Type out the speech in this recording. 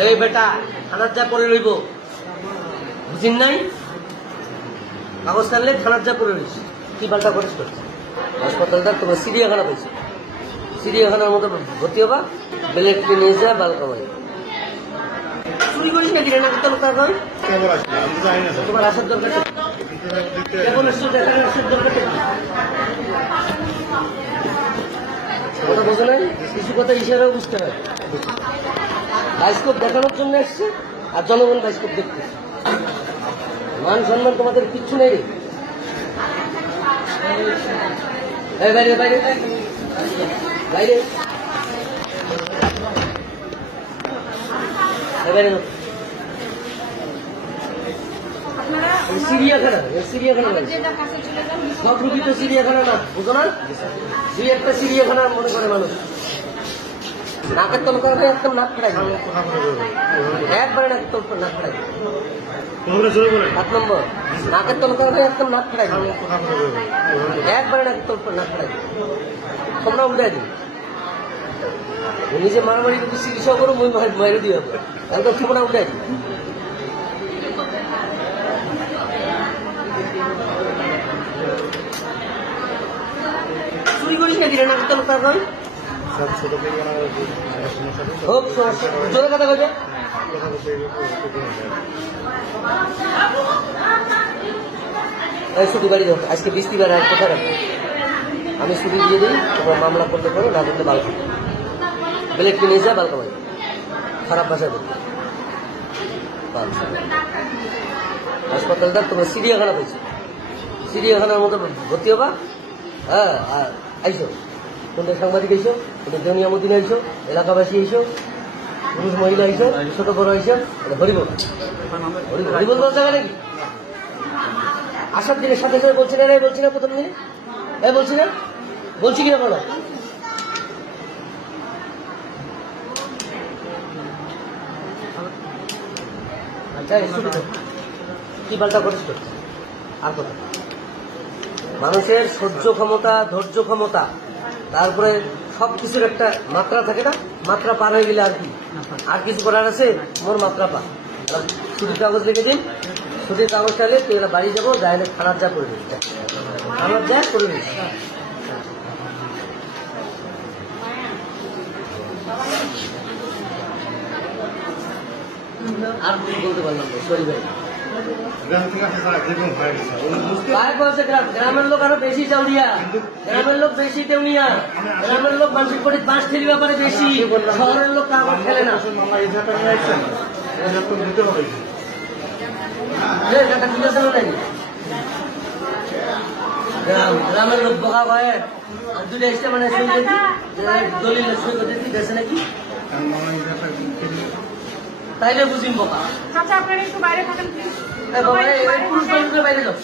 এই বেটা থানার যা পরে রইব বুঝিন নাই কাগজ কাটলে থানার যা পরে রইস কি পাল্টা করিস করছে হাসপাতালটা তোমার চিড়িয়াখানা পাইছো চিড়িয়াখানার মতো ভর্তি হবা বেলেট নিয়ে যা বাল কামাই চুরি করিস নাকি রে নাকি তোর কাজ হয় তোমার আসার দরকার কথা বোঝো নাই কিছু কথা ইশারাও বুঝতে হয় বাইস্কোপ দেখানোর জন্য এসছে আর জনগণ বাইস্কোপ দেখতেছে মান সম্মান তোমাদের কিচ্ছু নেই বাইরে বাইরে বাইরে বাইরে চিড়িয়াখানা চিড়িয়াখানা সব রুগী তো চিড়িয়াখানা না বুঝো না দুই একটা চিড়িয়াখানা মনে করে মানুষ নাকের তল করে একদম নাক ফেরাই একবারে নাকের তল নাক ফেরাই 7 নম্বর নাকের তল করে একদম নাক ফেরাই একবারে নাকের তল নাক ফেরাই তোমরা উল্টাই দিন নিজে মারামারি কিন্তু চিকিৎসা করো মই বাইরে দিয়ে হবে একদম তোমরা উল্টাই দিন চুরি করিস নাকি রে নাকের তল কাজ হয় হোক জোরে কথা কইবে ছুটি বাড়ি দাও আজকে বৃষ্টিবার আর কোথায় রাখবো আমি ছুটি দিয়ে দিই তোমার মামলা করতে পারো না করতে বাল বেলেট কিনে যা বাল কামাই খারাপ ভাষা করতে হাসপাতালটা তোমার চিড়িয়াখানা পেয়েছো চিড়িয়াখানার মতো ভর্তি হবা হ্যাঁ আইসো কোনটা সাংবাদিক আইসো কোনটা জনিয়ামুদ্দিন আইসো এলাকাবাসী আইসো পুরুষ মহিলা আইসো ছোট বড় আইসো হরিবল হরিবল বলতে হবে নাকি আসার দিনের সাথে সাথে বলছি না বলছি না প্রথম দিনে বলছি না বলছি কিনা বলো আচ্ছা কি পাল্টা করিস আর কথা মানুষের সহ্য ক্ষমতা ধৈর্য ক্ষমতা তারপরে সবকিছুর একটা মাত্রা থাকে না মাত্রা পার হয়ে গেলে আর কি আর কিছু করার আছে মোর মাত্রা পা ছুটির কাগজ লিখে দিন ছুটির কাগজ চাইলে তুই এরা বাড়ি যাবো যাইলে থানার যা করে দিস থানার যা করে দিস আর বলতে পারলাম সরি ভাই গ্রামের লোক আরো বেশি চাউরিয়া গ্রামের লোক বেশি তেউনিয়া গ্রামের লোক মানসিক করে বাঁশ ঠেলি ব্যাপারে বেশি শহরের লোক কাগজ খেলে না গ্রামের লোক বকা ভয়ে দুটো এসে মানে দলিল সই করতে দিতেছে নাকি তাইলে বুঝিম বোকা আচ্ছা আপনারা একটু বাইরে থাকেন প্লিজ পুরুষ বাইরে যাও